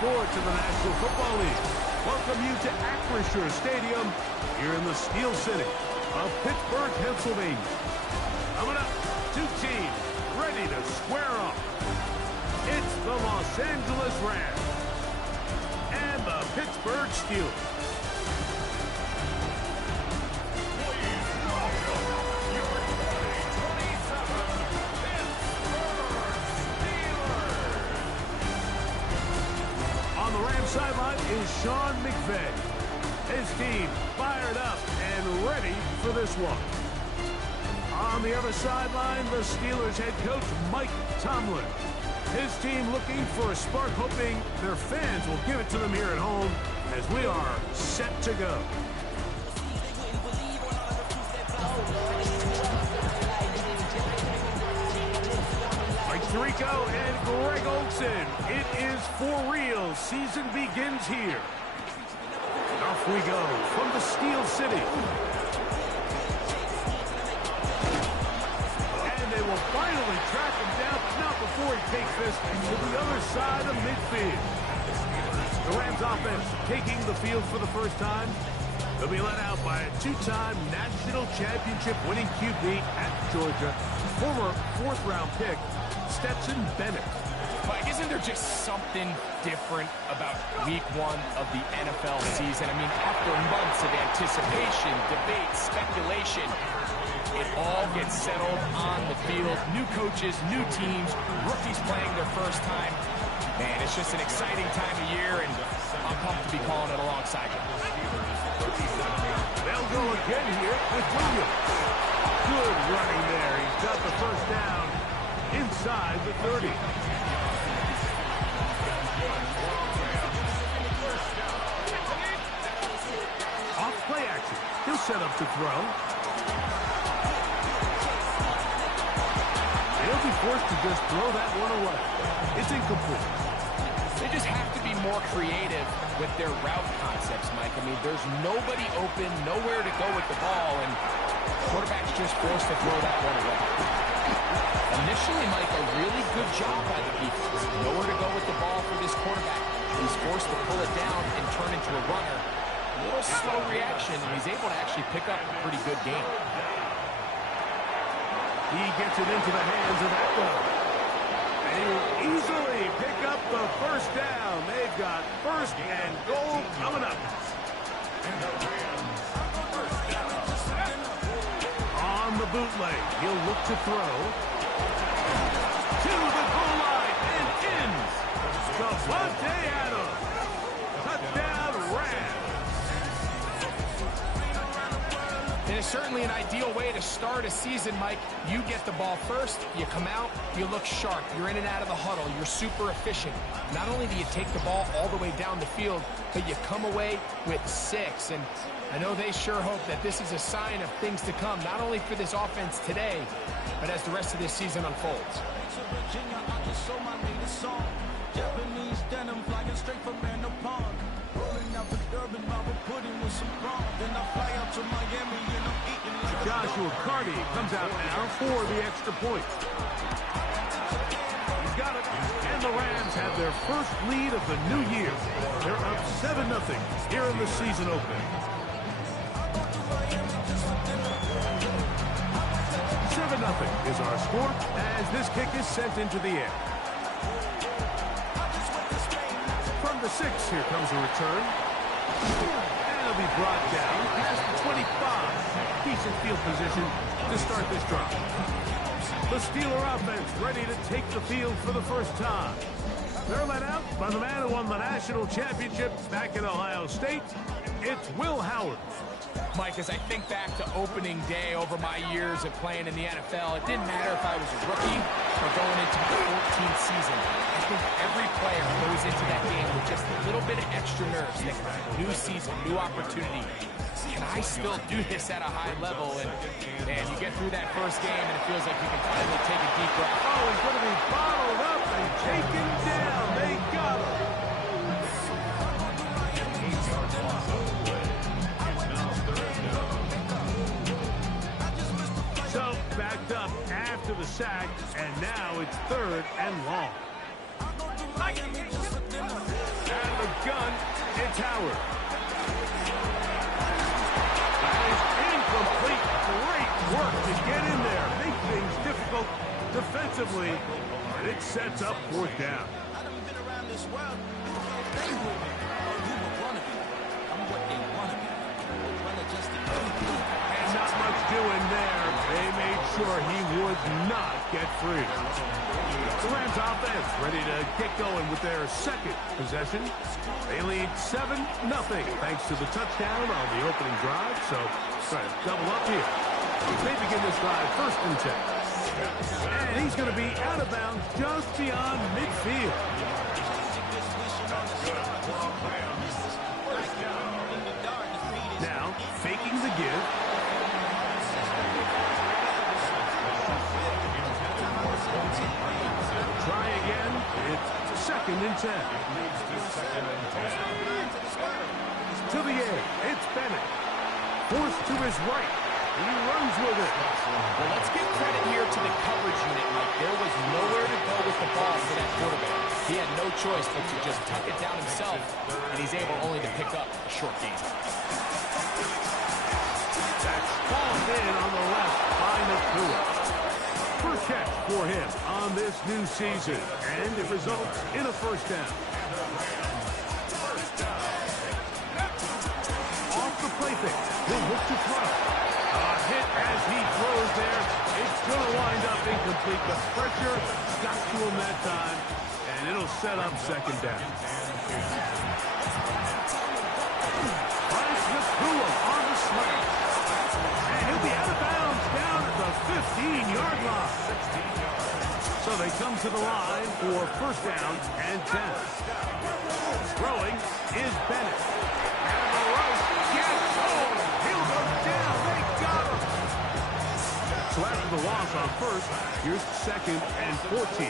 sports in the National Football League welcome you to Acrisure Stadium here in the Steel City of Pittsburgh, Pennsylvania. Coming up, two teams ready to square off. It's the Los Angeles Rams and the Pittsburgh Steelers. On the Rams sideline is Sean McVay. His team fired up and ready for this one. On the other sideline, the Steelers head coach Mike Tomlin. His team looking for a spark, hoping their fans will give it to them here at home as we are set to go. Mike Tirico and Greg Olsen. It is for real. Season begins here. Off we go from the Steel City. And they will finally track him down, but not before he takes this to the other side of midfield. The Rams offense taking the field for the first time. They'll be led out by a two-time national championship winning QB at Georgia, former fourth-round pick, Stetson Bennett. Mike, isn't there just something different about week one of the NFL season? I mean, after months of anticipation, debate, speculation, it all gets settled on the field. New coaches, new teams, rookies playing their first time. Man, it's just an exciting time of year, and I'm pumped to be calling it alongside you. They'll go again here with Williams. Good running there. He's got the first down inside the 30. Off play action. He'll set up to throw. They'll be forced to just throw that one away. It's incomplete. They just have to be more creative with their route concepts, Mike. I mean, there's nobody open, nowhere to go with the ball, and quarterback's just forced to throw that one away. Initially, Mike, a really good job by the defense. Nowhere to go with the ball for this quarterback. He's forced to pull it down and turn into a runner. A little slow reaction, and he's able to actually pick up a pretty good game. He gets it into the hands of Echo. And he will easily pick up the first down. They've got first and goal coming up. On the bootleg, he'll look to throw. To the goal line and in. Davante Adams. Touchdown Rams. And it's certainly an ideal way to start a season, Mike. You get the ball first, you come out, you look sharp, you're in and out of the huddle, you're super efficient. Not only do you take the ball all the way down the field, but you come away with 6. And I know they sure hope that this is a sign of things to come, not only for this offense today, but as the rest of this season unfolds. Joshua Carty comes out now for the extra point. He's got it, and the Rams have their first lead of the new year. They're up 7-0 here in the season opener. 7-0 is our score as this kick is sent into the air. From the 6, here comes a return. And it'll be brought down past the 25. Decent field position to start this drive. The Steeler offense ready to take the field for the first time. They're led out by the man who won the national championship back in Ohio State. It's Will Howard. Mike, as I think back to opening day over my years of playing in the NFL, it didn't matter if I was a rookie or going into my 14th season. I think every player goes into that game with just a little bit of extra nerves, thinking, new season, new opportunity. Can I still do this at a high level? And you get through that first game, and it feels like you can finally take a deep breath. Oh, he's going to be bottled up and taken down. They got him. So, backed up after the sack, and now it's 3rd and long. Out of the gun, it's Howard. That is incomplete. Great work to get in there. Make things difficult defensively, and it sets up fourth down. I done been around this world. They will be. Oh, you will want to be. I'm what they want to be. Well-adjusted. And not much doing there. They made sure he would not get free. The Rams offense ready to get going with their second possession. They lead 7-0 thanks to the touchdown on the opening drive. So try to double up here. They begin this drive first and 10. And he's going to be out of bounds just beyond midfield. Now, faking the give. Try again. It's second and 10. To the air. It's Bennett. Forced to his right. He runs with it. Well, let's give credit here to the coverage unit, Mike. There was nowhere to go with the ball for that quarterback. He had no choice but to just tuck it down himself, and he's able only to pick up a short gain. That's fallen in on the left by Nakua. First catch for him on this new season, and it results in a first down. Off the play fake, he'll look to throw. Hit as he throws there. It's going to wind up incomplete. The pressure got to him that time, and it'll set up second down. Finds Nakua on the slant. And he'll be out of bounds down at the 15-yard line. So they come to the line for first down and 10. Throwing is Bennett. Out of the right. Yes! Oh! He'll go down. They got him. So after the loss on first, here's second and 14.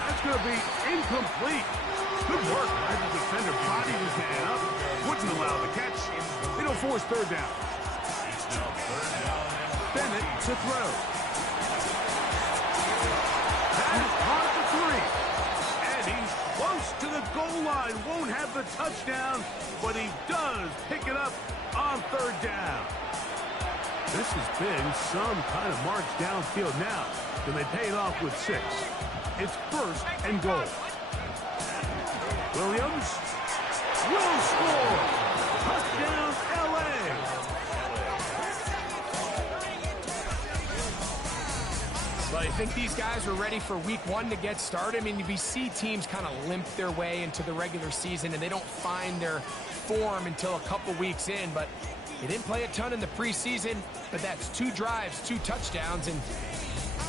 That's going to be incomplete. Good work as the defender bodied his man up. Wouldn't allow the catch. It'll force third down. Bennett to throw. That is caught for 3. And he's close to the goal line. Won't have the touchdown, but he does pick it up on third down. This has been some kind of march downfield now. Can they pay it off with 6? It's first and goal. Williams will score. Touchdown, L.A. Well, I think these guys are ready for week 1 to get started. I mean, we see teams kind of limp their way into the regular season, and they don't find their form until a couple weeks in. But they didn't play a ton in the preseason, but that's 2 drives, 2 touchdowns, and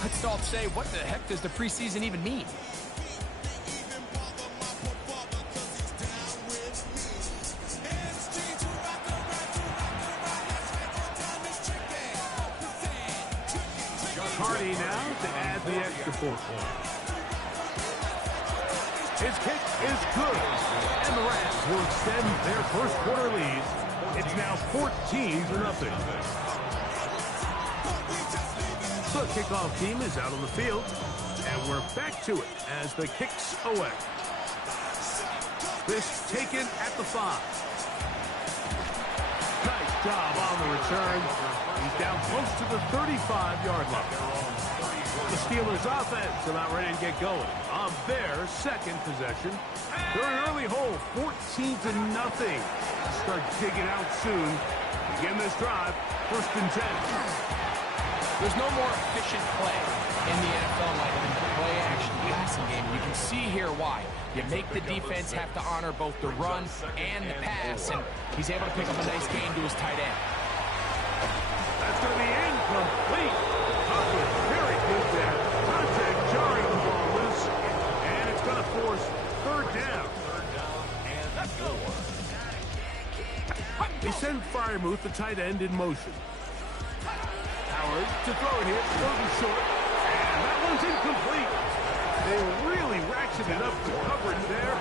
let's all say, what the heck does the preseason even mean? Hardy now to add the extra point. His kick is good. And the Rams will extend their first quarter lead. It's now 14-0. The kickoff team is out on the field. And we're back to it as the kick's away. This taken at the 5. Nice job on the return. He's down close to the 35-yard line. The Steelers offense about ready to get going on their second possession. They're an early hole, 14-0. Start digging out soon. Begin this drive, first and 10. There's no more efficient play in the NFL like than the play-action passing game. You can see here why. You make the defense have to honor both the run and the pass, and he's able to pick up a nice gain to his tight end. That's going to be incomplete. Covered very good there. Contact jarring the ball loose, and it's going to force third down. They send Freiermuth, the tight end, in motion. Howard to throw it here, third and short, and that one's incomplete. They really ratcheted up the coverage there,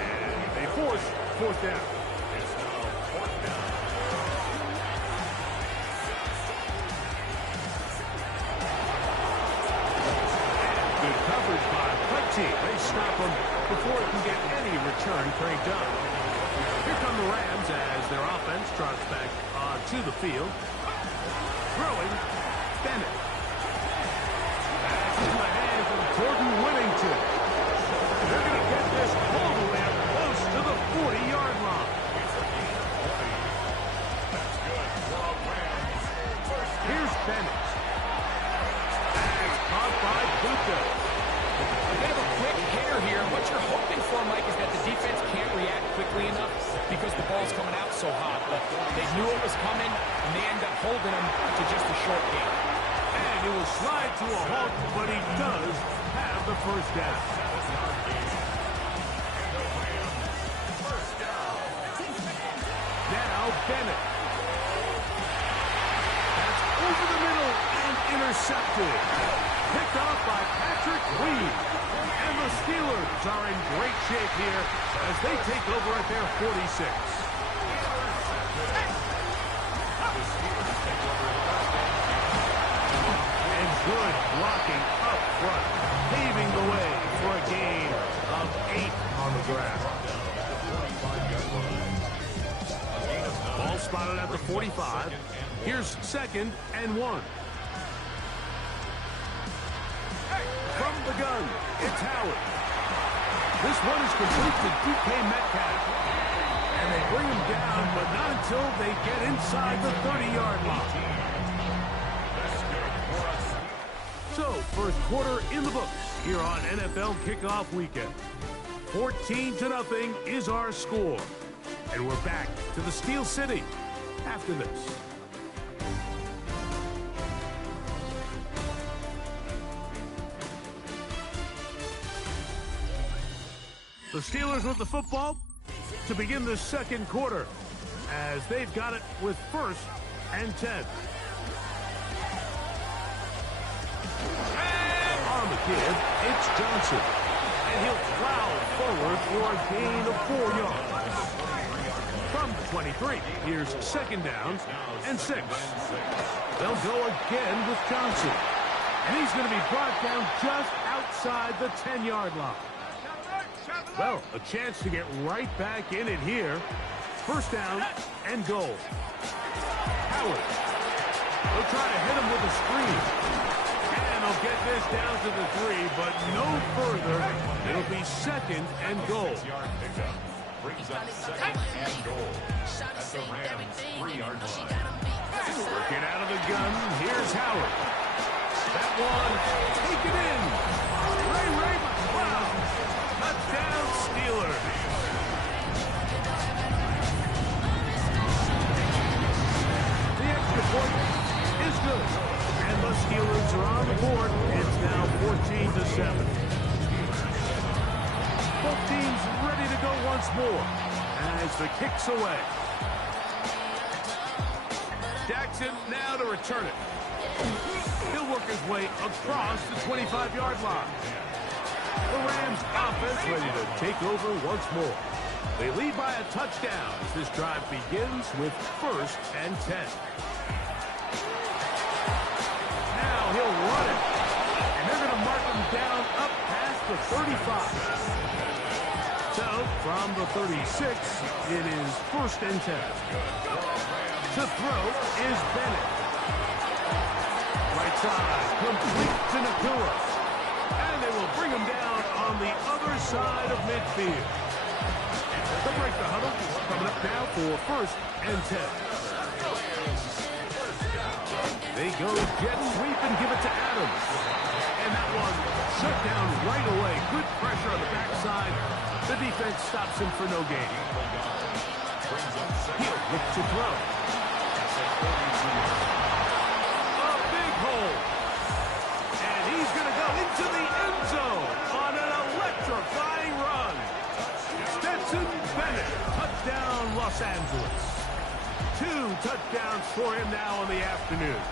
and they force fourth down. Good coverage by team. They stop him before he can get any return cranked up. Here come the Rams as their offense trots back onto the field. Throwing, Bennett. Back in the hands of Jordan Whittington. They're going to get this all the way up close to the 40-yard line. Here's Bennett. And caught by Buka. A bit of a quick hitter here. What you're hoping for, Mike, is that the defense can't react quickly enough because the ball's coming out so hot. But they knew it was coming, and they end up holding them to just a short game. And it will slide to a halt, but he does have the first down. Now Bennett. That's over the middle and intercepted. Picked off by Patrick Reed. And the Steelers are in great shape here as they take over at their 46. And good blocking up front, paving the way for a gain of 8 on the ground. Ball spotted at the 45. Here's 2nd and 1. From the gun, it's Howard. This one is complete to DK Metcalf. And they bring him down, but not until they get inside the 30-yard line. So, first quarter in the books here on NFL Kickoff Weekend. 14-0 is our score. And we're back to the Steel City after this. The Steelers with the football to begin the second quarter as they've got it with 1st and 10. And on the kid, it's Johnson. And he'll plow forward for a gain of 4 yards. From the 23, here's 2nd down and 6. They'll go again with Johnson. And he's going to be brought down just outside the 10-yard line. Well, a chance to get right back in it here. 1st down and goal. Howard. They'll try to hit him with a screen. And they'll get this down to the 3, but no further. It'll be 2nd and goal. Brings up 2nd and goal at the Rams' 3-yard line. Working out of the gun. Here's Howard. That one, take it in. Ray, wow. Touchdown, Steelers. The extra point is good. And the Steelers are on the board. It's now 14-7. Both teams ready to go once more as the kick's away. Jackson now to return it. He'll work his way across the 25-yard line. The Rams offense ready to take over once more. They lead by a touchdown as this drive begins with 1st and 10. Now he'll run it. And they're going to mark him down up past the 35. So from the 36, it is 1st and 10. To throw is Bennett. Right side, complete to Nakua. And they will bring him down on the other side of midfield. They'll break the huddle. Coming up now for 1st and 10. They go jet sweep and give it to Adams. And that one shut down right away. Good pressure on the backside. The defense stops him for no gain. He'll look to throw. A big hole. And he's going to go into the end zone on an electrifying run. Stetson Bennett, touchdown Los Angeles. 2 touchdowns for him now in the afternoon.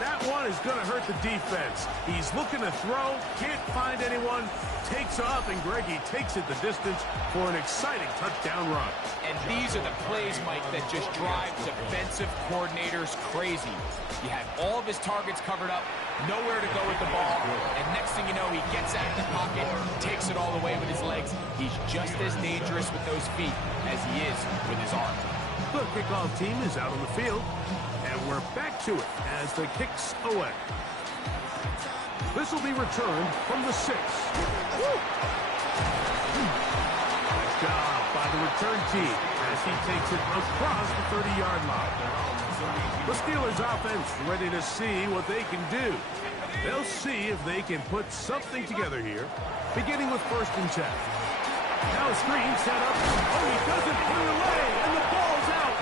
That one run is going to hurt the defense. He's looking to throw, can't find anyone, takes off, and Greggy takes it the distance for an exciting touchdown run. And these are the plays, Mike, that just drive defensive coordinators crazy. He had all of his targets covered up, nowhere to go with the ball, and next thing you know, he gets out of the pocket, takes it all the way with his legs. He's just as dangerous with those feet as he is with his arm. The kickoff team is out on the field, and we're back to it as the kick's away. This will be returned from the 6. Woo! Nice job by the return team as he takes it across the 30-yard line. The Steelers offense ready to see what they can do. They'll see if they can put something together here, beginning with 1st and 10. Now a screen set up. Oh, he doesn't put it away, and the ball's out.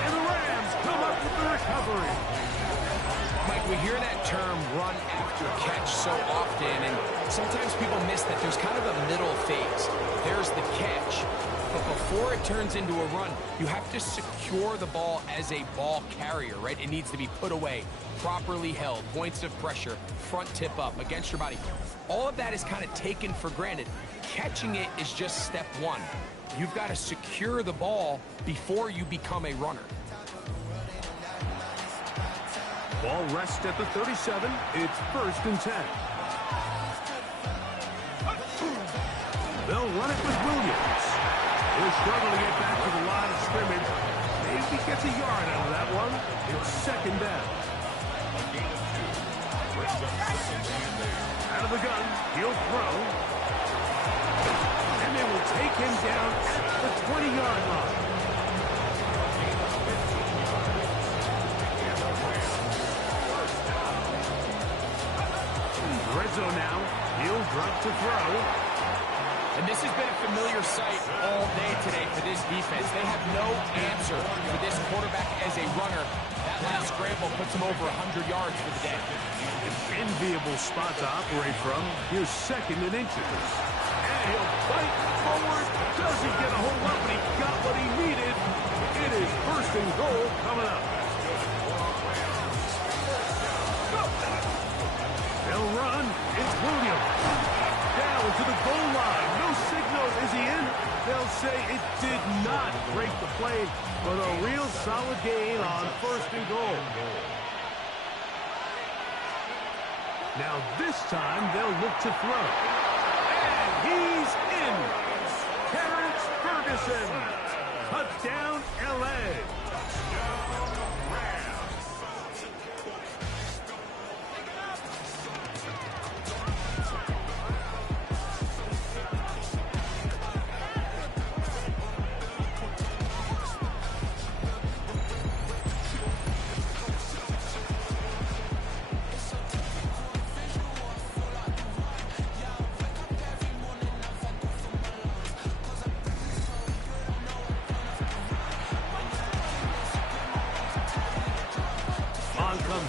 And the Rams come up with the recovery. Mike, we hear that term run after catch so often, and sometimes people miss that there's kind of a middle phase. There's the catch, but before it turns into a run, you have to secure the ball as a ball carrier, right? It needs to be put away, properly held, points of pressure, front tip up against your body. All of that is kind of taken for granted. Catching it is just step one. You've got to secure the ball before you become a runner. Ball rests at the 37. It's 1st and 10. They'll run it with Williams. He'll struggle to get back to the line of scrimmage. Maybe gets a yard out of that one. It's 2nd down. Out of the gun, he'll throw. And they will take him down at the 20-yard line. Red zone now. He'll drop to throw. And this has been a familiar sight all day today for this defense. They have no answer for this quarterback as a runner. That last scramble puts him over 100 yards for the day. An enviable spot to operate from. Here's 2nd and inches. And he'll fight forward. Doesn't get a hold up, but he got what he needed. It is 1st and goal coming up. They'll run. It's Williams. Down to the goal line. No signal. Is he in? They'll say it did not break the play, but a real solid gain on 1st and goal. Now this time they'll look to throw. And he's in. Terrence Ferguson. Touchdown, L.A.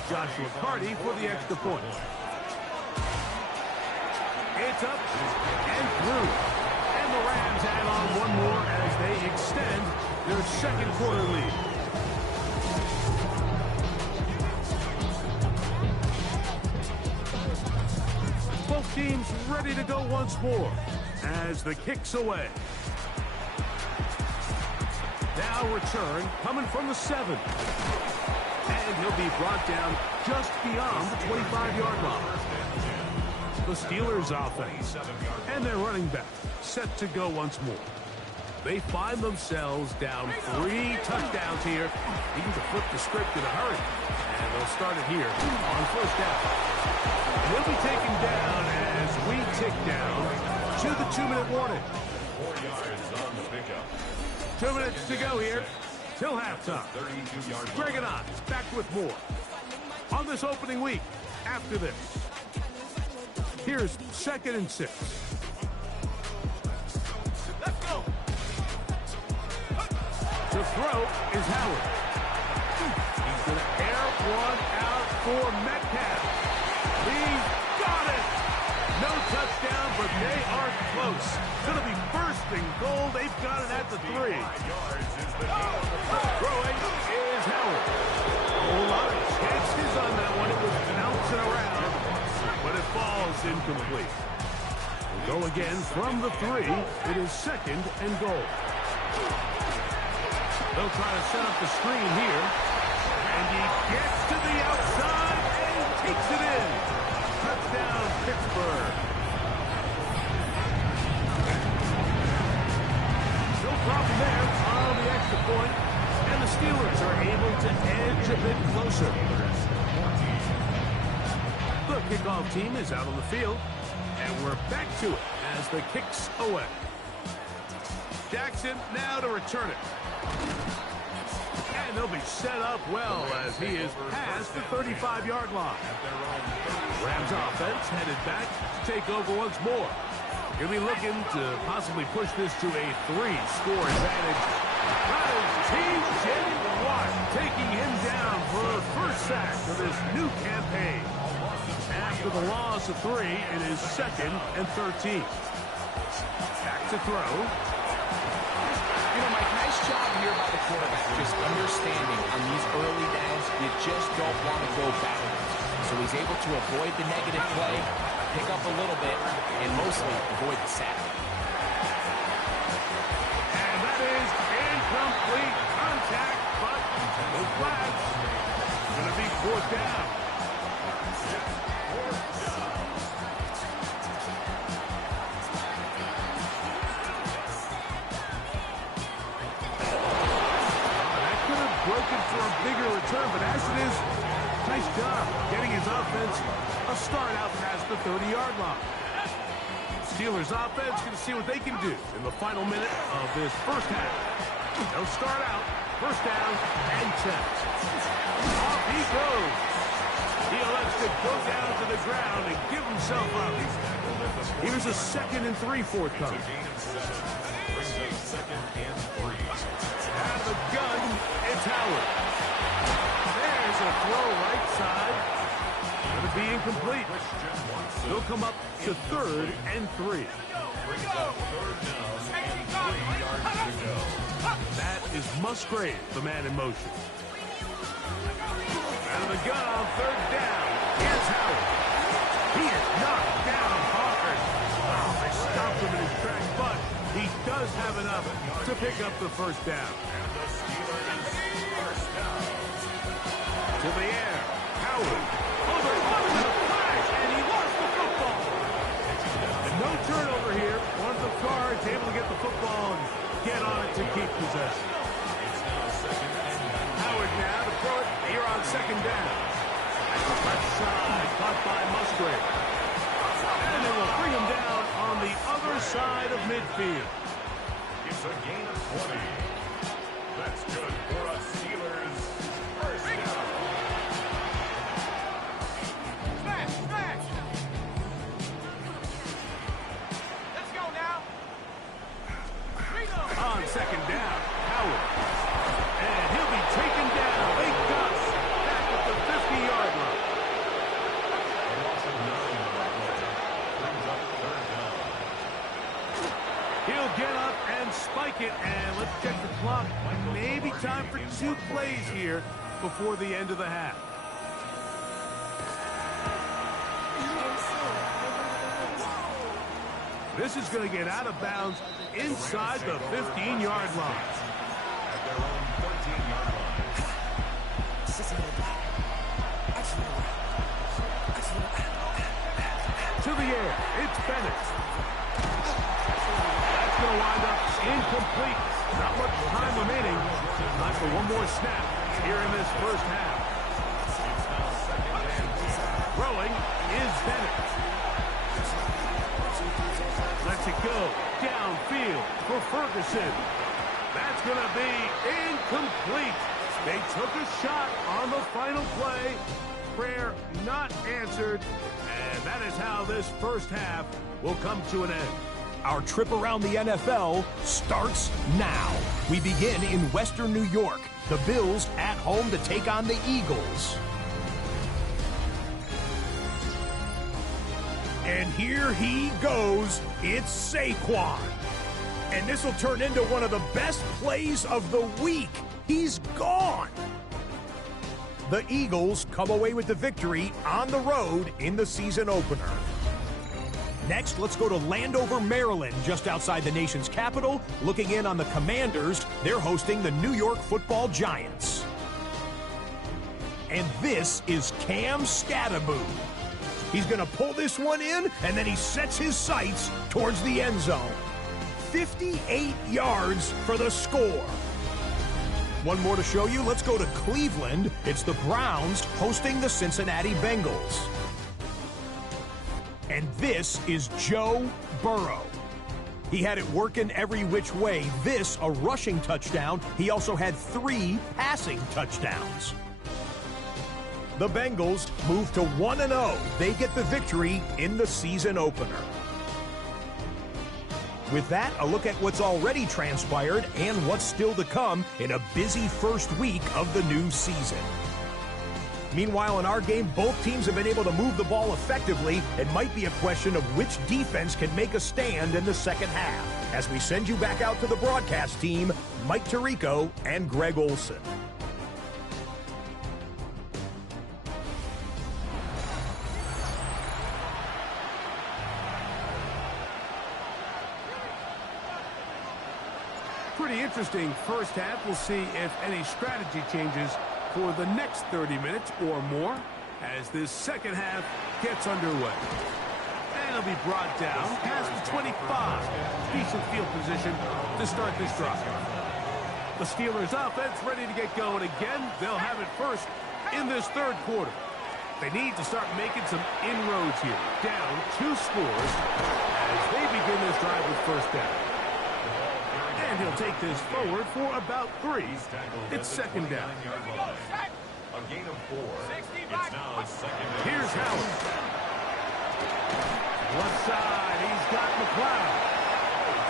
Joshua Carty for the extra point. It's up and through. And the Rams add on one more as they extend their 2nd quarter lead. Both teams ready to go once more as the kick's away. Now return coming from the 7. And he'll be brought down just beyond the 25-yard line. The Steelers offense and their running back set to go once more. They find themselves down 3 touchdowns here. Needing to flip the script in a hurry. And they'll start it here on 1st down. He'll be taken down as we tick down to the 2-minute warning. 4 yards on the pickup. 2 minutes to go here till halftime. Greg and I back with more on this opening week after this. Here's 2nd and 6. Let's go. To throw is Howard. He's going to air one out for Metcalf. He's got it. No touchdown, but they are close. Going to be 1st and goal. They've got it at the 3. Throwing is Howard. A whole lot of chances on that one. It was it around, but it falls incomplete. We'll go again from the 3. It is 2nd and goal. They'll try to set up the screen here. And he gets to the outside and takes it in. Touchdown, Pittsburgh. No problem there on the extra point. And the Steelers are able to edge a bit closer. The kickoff team is out on the field. And we're back to it as the kick's away. Jackson now to return it. And they'll be set up well as he is past the 35-yard line. Rams offense headed back to take over once more. Going to be looking to possibly push this to a 3-score advantage. That is T.J. Watt taking him down for her first sack of this new campaign. After the loss of 3, it is 2nd and 13. Back to throw. You know, Mike, nice job here by the quarterback, just understanding on these early downs, you just don't want to go backwards. So he's able to avoid the negative play, pick up a little bit, and mostly avoid the sack. And that is incomplete contact, but no flags. It's going to be 4th down. Broken for a bigger return, but as it is, nice job getting his offense a start out past the 30-yard line. Steelers offense going to see what they can do in the final minute of this first half. They'll start out, first down and 10. Off he goes. He elects to go down to the ground and give himself up. Here's a 2nd and 3 forthcoming. Out of the gun, it's Howard. There's a throw right side. Going to be incomplete. He'll come up to 3rd and 3. That is Musgrave, the man in motion. Out of the gun on 3rd down. Here's Howard. He is knocked down hard. Wow, they stopped him in his tracks, but he does have enough to pick up the first down. To the air. Howard. Over the flash, and he lost the football. And no turnover here. One of the Cards able to get the football and get on it to keep possession. Howard now to throw it here on 2nd down. Left side, caught by Musgrave. And they will bring him down on the other side of midfield. It's a gain of 20. That's good for us Steelers. First down. Smash! Let's go now. On 2nd down, Howard. And he'll be taken down. They got back at the 50-yard line. A loss of 9 on that play. Brings up 3rd down. He'll get up and spike it, and let's check the clock. Maybe time for 2 plays here before the end of the half. This is going to get out of bounds inside the 15-yard line. At their own 14-yard line. To the air, it's Bennett. That's going to wind up incomplete. Not much time remaining. Time for one more snap here in this first half. Throwing is Bennett. Lets it go downfield for Ferguson. That's going to be incomplete. They took a shot on the final play. Prayer not answered. And that is how this first half will come to an end. Our trip around the NFL starts now. We begin in Western New York. The Bills at home to take on the Eagles. And here he goes. It's Saquon. And this will turn into one of the best plays of the week. He's gone. The Eagles come away with the victory on the road in the season opener. Next, let's go to Landover, Maryland, just outside the nation's capital. Looking in on the Commanders, they're hosting the New York Football Giants. And this is Cam Scattaboo. He's going to pull this one in, and then he sets his sights towards the end zone. 58 yards for the score. One more to show you. Let's go to Cleveland. It's the Browns hosting the Cincinnati Bengals. And this is Joe Burrow. He had it working every which way. This, a rushing touchdown. He also had 3 passing touchdowns. The Bengals move to 1-0. They get the victory in the season opener. With that, a look at what's already transpired and what's still to come in a busy first week of the new season. Meanwhile, in our game, both teams have been able to move the ball effectively. It might be a question of which defense can make a stand in the second half. As we send you back out to the broadcast team, Mike Tirico and Greg Olson. Pretty interesting first half. We'll see if any strategy changes for the next 30 minutes or more as this second half gets underway. And it'll be brought down past the 25. Decent field position to start this drive. The Steelers offense ready to get going again. They'll have it first in this third quarter. They need to start making some inroads here. Down 2 scores as they begin this drive with first down. And he'll take this forward for about 3. It's second down. A gain of 4. It's now second down. Here's Howard. Left side, he's got McLeod.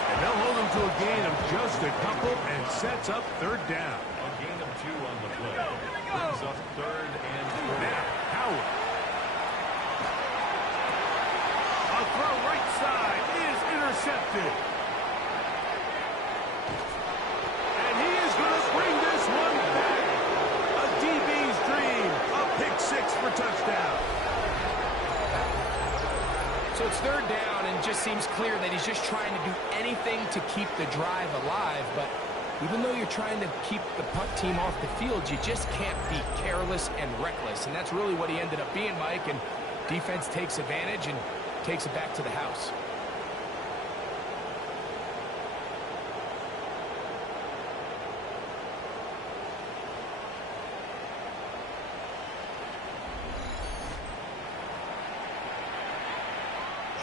And they'll hold him to a gain of just a couple and sets up third down. A gain of 2 on the play. Brings up third and 4. Now, Howard. A throw right side is intercepted. For touchdown. So it's third down, and it just seems clear that he's just trying to do anything to keep the drive alive. But even though you're trying to keep the punt team off the field, you just can't be careless and reckless. And that's really what he ended up being, Mike. And defense takes advantage and takes it back to the house.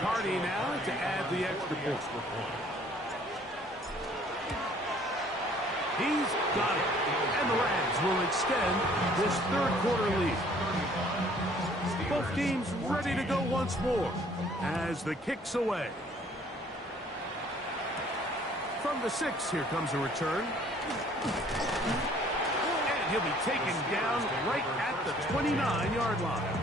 Hardy now to add the extra point. He's got it. And the Rams will extend this third quarter lead. Both teams ready to go once more as the kick's away. From the 6, here comes a return. And he'll be taken down right at the 29-yard line.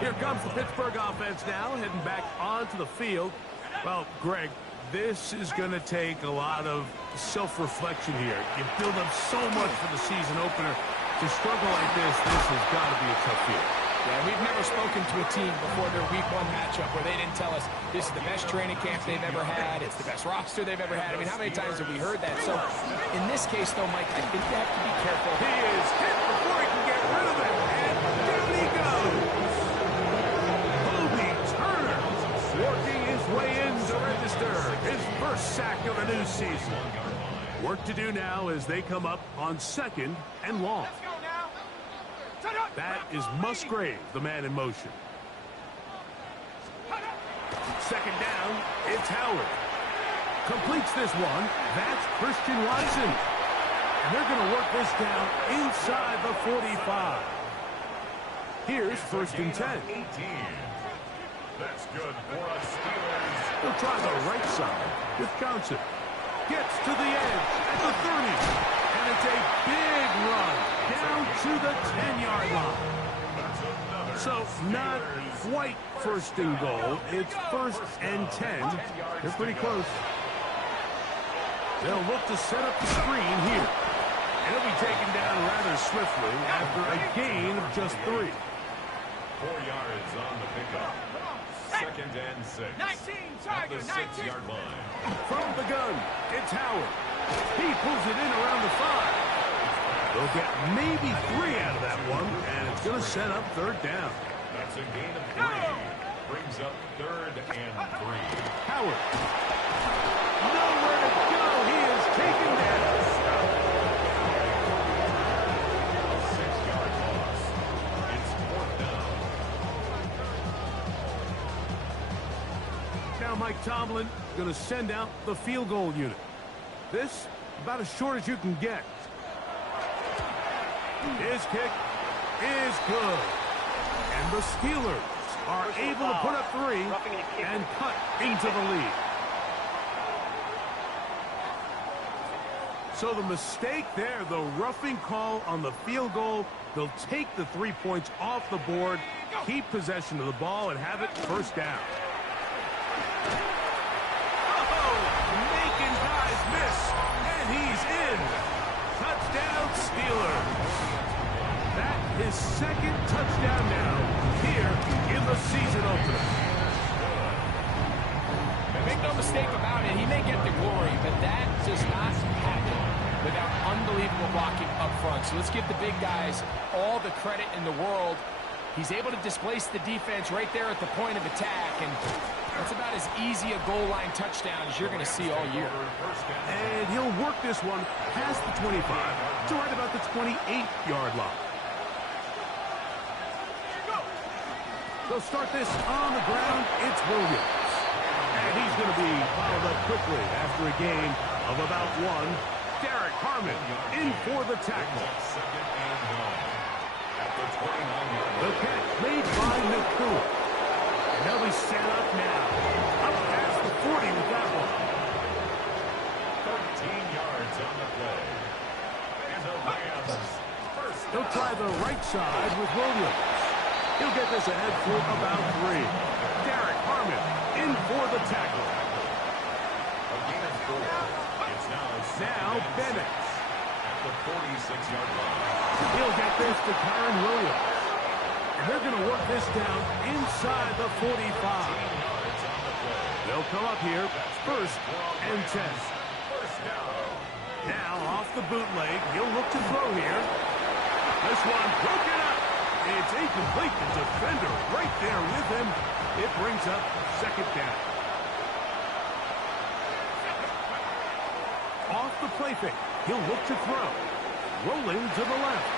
Here comes the Pittsburgh offense now, heading back onto the field. Well, Greg, this is going to take a lot of self-reflection here. You build up so much for the season opener. To struggle like this has got to be a tough field. Yeah, we've never spoken to a team before their week 1 matchup where they didn't tell us this is the best training camp they've ever had. It's the best roster they've ever had. I mean, how many times have we heard that? So in this case, though, Mike, I think you have to be careful. He is hit before he can get rid of it. And down he goes. Working his way in to register his first sack of the new season. Work to do now as they come up on 2nd and long. That is Musgrave, the man in motion. Second down, it's Howard. Completes this one. That's Christian Watson. And they're going to work this down inside the 45. Here's 1st and 10. 18. That's good for us Steelers. He'll try the right side with Johnson. Gets to the edge at the 30. And it's a big run down to the 10-yard line. So not quite 1st and goal. It's 1st and 10. They're pretty close. They'll look to set up the screen here. And he'll be taken down rather swiftly after a gain of just 3. 4 yards on the pickup. 2nd and 6. 19, At the 6-yard line. From the gun, it's Howard. He pulls it in around the 5. They'll get maybe 3 out of that one, and it's going to set up 3rd down. That's a gain of 3. Brings up 3rd and 3. Howard. Nowhere to go. He is taken down. 6-yard loss. It's 4th down. Now Mike Tomlin going to send out the field goal unit. This about as short as you can get. His kick is good. And the Steelers are able to put up 3 and cut into the lead. So the mistake there, the roughing call on the field goal, they'll take the 3 points off the board, keep possession of the ball, and have it 1st down. Oh, making guys miss, and he's in. Touchdown, Steelers. That is 2nd touchdown now here in the season opener. Make no mistake about it, he may get the glory, but that does not happen without unbelievable blocking up front. So let's give the big guys all the credit in the world. He's able to displace the defense right there at the point of attack, and that's about as easy a goal line touchdown as you're going to see all year. And he'll work this one past the 25 to right about the 28-yard line. They'll start this on the ground. It's Williams. And he's going to be piled up quickly after a gain of about 1. Derek Harmon in for the tackle. The catch made by McCool. And they'll be set up now. Up past the 40 with that one. 13 yards on the play. And the Rams first. They'll try the right side with Williams. He'll get this ahead for about 3. Derek Harmon in for the tackle. A gain of 4. It's Now Bennett. at the 46-yard line. He'll get this to Kyron Williams. And they're going to work this down inside the 45. They'll come up here, 1st and 10. Now off the bootleg, he'll look to throw here. This one broken up. It's incomplete. The defender right there with him. It brings up 2nd down. Off the play fake, he'll look to throw. Rolling to the left.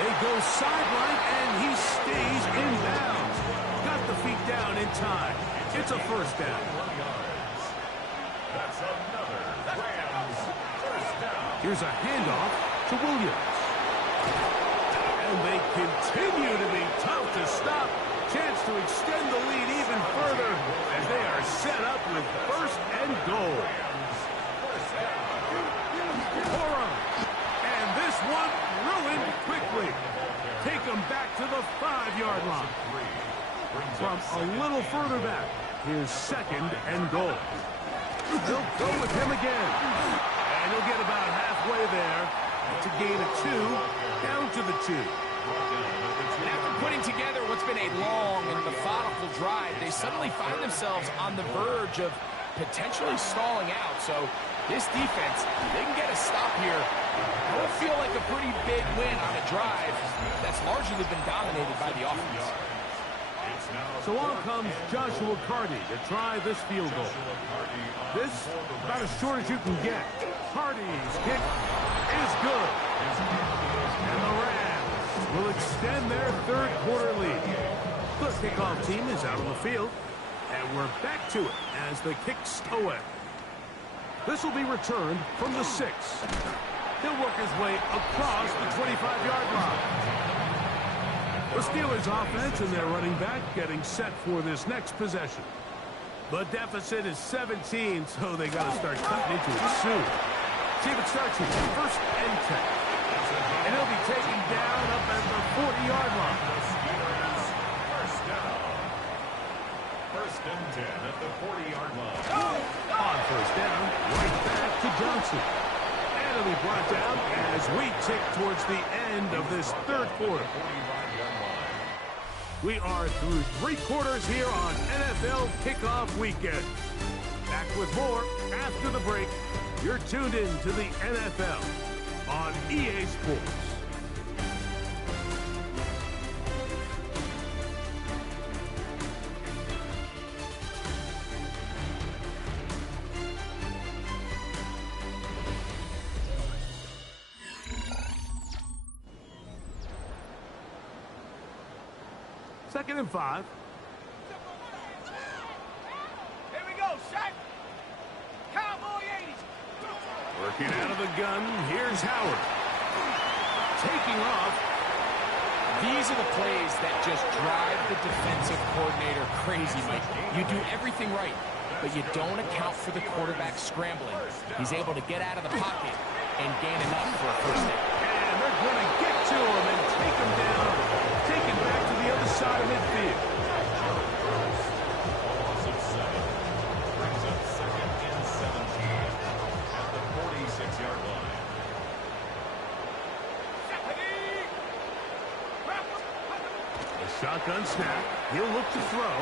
They go sideline, and he stays in bounds. Got the feet down in time. It's a 1st down. That's another Rams 1st down. Here's a handoff to Williams. And they continue to be tough to stop. Chance to extend the lead even further as they are set up with 1st and goal. Corum. And this one ruined quickly. Take them back to the 5-yard line. From a little further back, here's 2nd and goal. They'll go with him again. And he'll get about halfway there. It's a gain of 2, down to the 2. And after putting together what's been a long and methodical drive, they suddenly find themselves on the verge of potentially stalling out. So this defense, they can get a stop here. It will feel like a pretty big win on a drive that's largely been dominated by the offense. So on comes Joshua Carty to try this field goal. This, about as short as you can get. Carty's kick is good. And the Rams will extend their 3rd quarter lead. The kickoff team is out on the field. And we're back to it as the kick's away. This will be returned from the 6. He'll work his way across the 25-yard line. The Steelers offense and their running back getting set for this next possession. The deficit is 17, so they got to start cutting into it soon. See if it starts here. 1st and 10. And he'll be taken down up at the 40-yard line. First down. 1st and 10 at the 40-yard line. On 1st down, right back to Johnson. And And it'll be brought down as we tick towards the end of this third quarter. We are through 3 quarters here on NFL Kickoff Weekend. Back with more after the break. You're tuned in to the NFL on EA Sports. Second and 5. Here we go, set. Cowboy 80s. Working out of the gun, here's Howard. Taking off. These are the plays that just drive the defensive coordinator crazy, Mike. You do everything right, but you don't account for the quarterback scrambling. He's able to get out of the pocket and gain enough for a first down. And they're going to get to him and take him down. Take him back to the other side of midfield. Loss of 7. Brings up 2nd and 17 at the 46-yard line. A shotgun snap. He'll look to throw.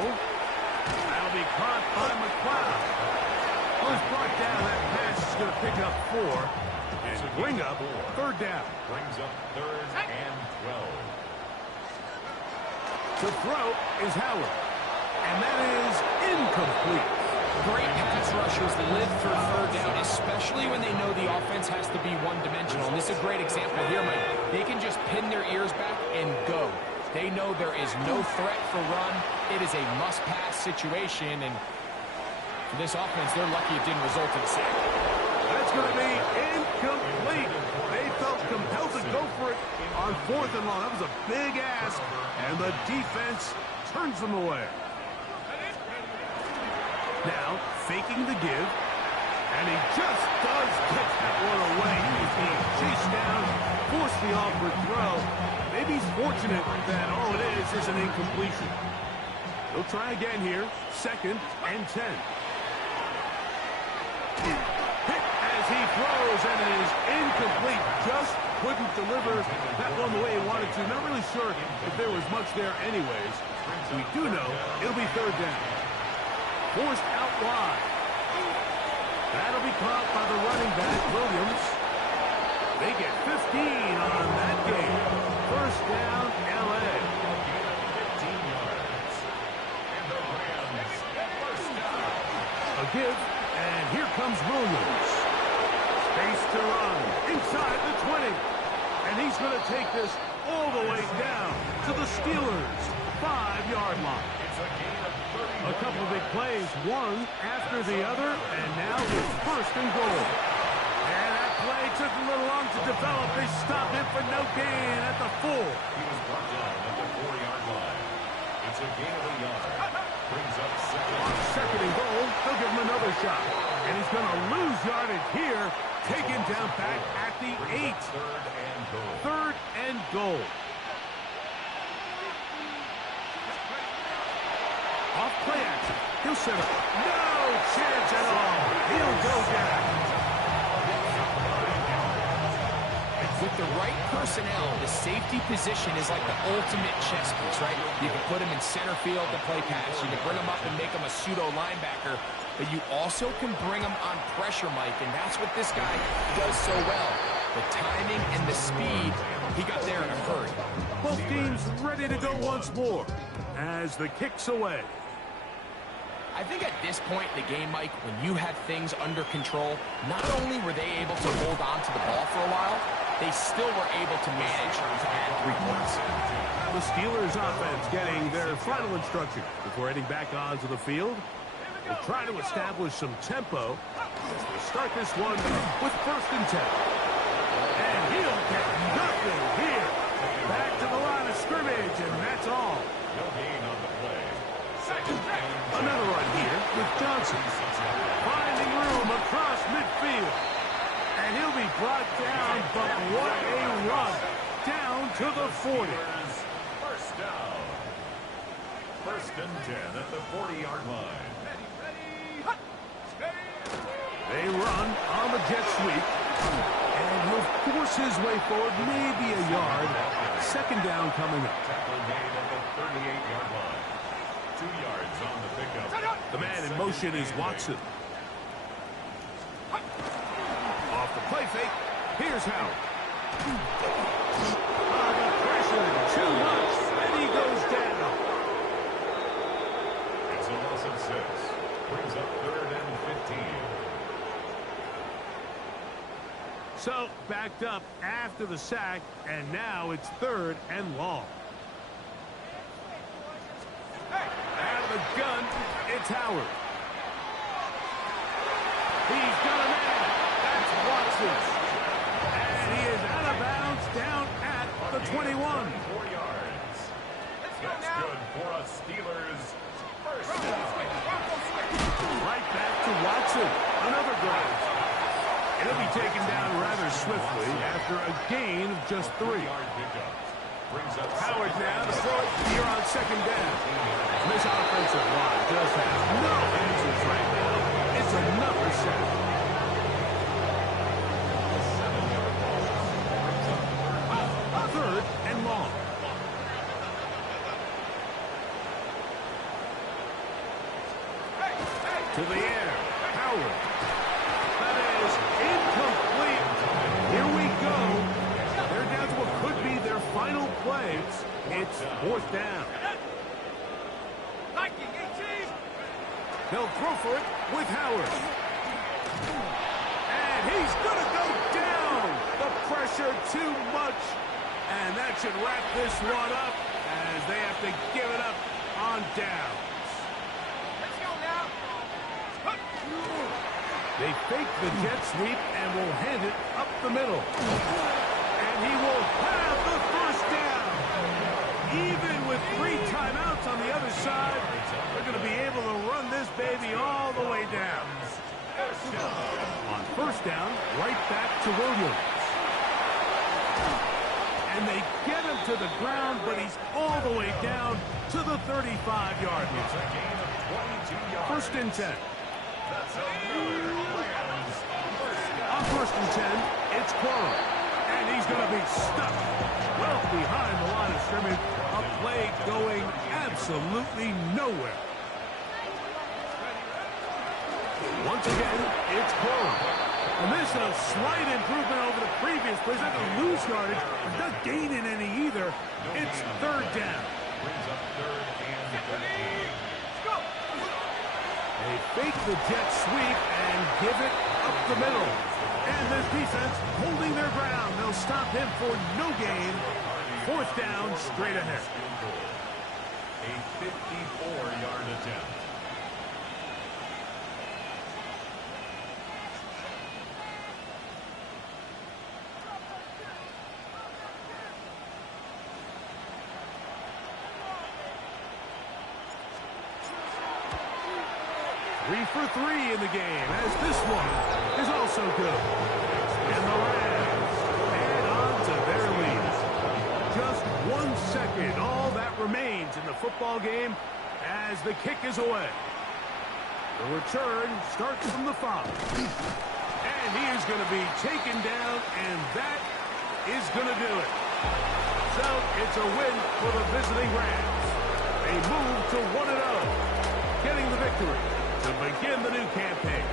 That'll be caught by McLeod. Was brought down. That pass is going to pick up 4 and bring up third down. Brings up 3rd and 12. To throw is Howard. And that is incomplete. Great pass rushers live for third down, especially when they know the offense has to be one-dimensional. And this is a great example here, Mike. They can just pin their ears back and go. They know there is no threat for run. It is a must-pass situation, and for this offense, they're lucky it didn't result in a sack. That's going to be incomplete. They felt compelled to go for it on 4th and long. That was a big ask, and the defense turns them away. Now, faking the give, and he just does get that one away. He was being chased down, forced the awkward throw. Maybe he's fortunate that all it is an incompletion. He'll try again here, 2nd and 10. Hit as he throws, and it is incomplete. Just couldn't deliver that one the way he wanted to. Not really sure if there was much there anyways. We do know it'll be third down. Forced out wide. That'll be caught by the running back, Williams. They get 15 on that game. First down, L.A. 15 yards. And the Rams get first down. A give, and here comes Williams. Space to run inside the 20. And he's going to take this all the way down to the Steelers' 5-yard line. It's a gain of 30. A couple of big plays, one after the other, and now it's 1st and goal. And that play took a little long to develop. They stopped him for no gain at the 4. He was brought down at the 4-yard line. It's a gain of a yard. Brings up 2nd and goal, they'll give him another shot. And he's going to lose yardage here. Take him down back at the 8. 3rd and goal. 3rd and goal. Off play action. He'll set up. No chance at all. He'll go down. With the right personnel, the safety position is like the ultimate chess piece, right? You can put him in center field to play pass. You can bring him up and make him a pseudo linebacker, but you also can bring him on pressure, Mike, and that's what this guy does so well. The timing and the speed, he got there in a hurry. Both teams ready to go once more as the kick's away. I think at this point in the game, Mike, when you had things under control, not only were they able to hold on to the ball for a while, they still were able to manage to add 3 points. The Steelers offense getting their final instruction before heading back onto the field. They'll try to establish some tempo as we start this one with 1st and 10. And he'll get nothing here. Back to the line of scrimmage, and that's all. No gain on the play. Another run here with Johnson. Finding room across midfield. And he'll be brought down, but what a run. Down to the 40. First down. 1st and 10 at the 40-yard line. They run on the jet sweep. And he'll force his way forward, maybe a yard. Second down coming up. Tackle made at the 38-yard line. 2 yards on the pickup. The man in motion is Watson. Off the play fake. Here's Howard. The pressure, too much, and he goes down. It's a loss of 6. Brings up 3rd and 15. So, backed up after the sack, and now it's 3rd and long. Out of the gun, it's Howard. He's got a man. That's Watson. And he is out of bounds down at the 21. 4 yards. That's good for a Steelers first down. Right back to Watson. Another grab. He'll be taken down rather swiftly after a gain of just 3. Howard now to throw it here on second down. This offensive line just has no answers right now. It's another sack. 3rd and long. To the air. Howard. That is incomplete. Here we go. They're down to what could be their final play. It's 4th down. They'll throw for it with Howard. And he's going to go down. The pressure too much. And that should wrap this one up as they have to give it up on downs. They fake the jet sweep and will hand it up the middle. And he will have the first down. Even with 3 timeouts on the other side, they're going to be able to run this baby all the way down. On first down, right back to Williams. And they get him to the ground, but he's all the way down to the 35-yard line. First and 10. On first and 10, it's Quorum. And he's going to be stuck well behind the line of scrimmage. A play going absolutely nowhere. Once again, it's Quorum. And this is a slight improvement over the previous plays. Not going to lose yardage, but not gaining any either. It's 3rd down. Brings up 3rd and 13. They fake the jet sweep and give it up the middle. And this defense holding their ground. They'll stop him for no gain. 4th down, straight ahead. A 54-yard attempt. Three for 3 in the game, as this one is also good. And the Rams add on to their lead. Just 1 second, all that remains in the football game as the kick is away. The return starts from the 5. And he is going to be taken down, and that is going to do it. So it's a win for the visiting Rams. They move to 1-0, getting the victory to begin the new campaign.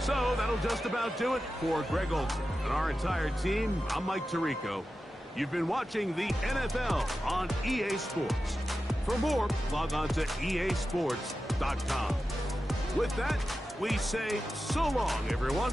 So that'll just about do it for Greg Olson and our entire team. I'm Mike Tirico. You've been watching the NFL on EA Sports. For more, log on to easports.com. With that, we say so long, everyone.